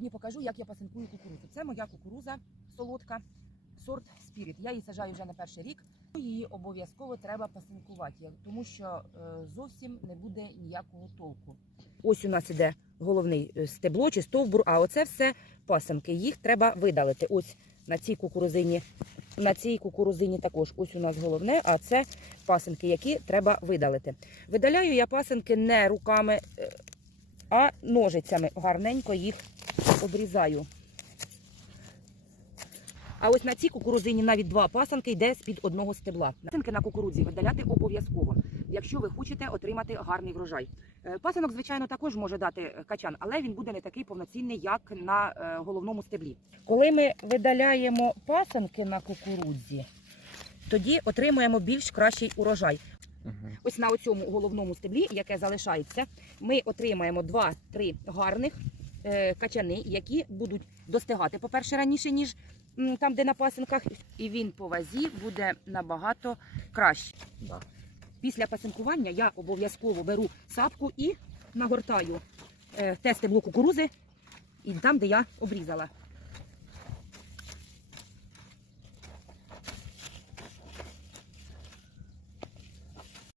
сьогодні покажу, як я пасинкую кукурудзу. Це моя кукуруза солодка, сорт Spirit. Я її сажаю вже на перший рік. Її обов'язково треба пасинкувати, тому що е, зовсім не буде ніякого толку. Ось у нас іде головний е, стебло чи стовбур, а оце все пасинки. Їх треба видалити. Ось на цій кукурузині. На цій кукурузині також ось у нас головне, а це пасинки, які треба видалити. Видаляю я пасинки не руками, е, а ножицями. Гарненько їх обрізаю. А ось на цій кукурузині навіть два пасанки йде з-під одного стебла. Пасинки на кукурудзі видаляти обов'язково, якщо ви хочете отримати гарний врожай. Е, Пасинок, звичайно, також може дати е, качан, але він буде не такий повноцінний, як на е, головному стеблі. Коли ми видаляємо пасанки на кукурудзі, тоді отримуємо більш кращий урожай. Ось на цьому головному стеблі, яке залишається, ми отримаємо 2-3 гарних качани, які будуть достигати, по-перше, раніше, ніж там, де на пасинках, і він по вазі буде набагато краще. Після пасинкування я обов'язково беру сапку і нагортаю е, те стебло кукурузи і там, де я обрізала.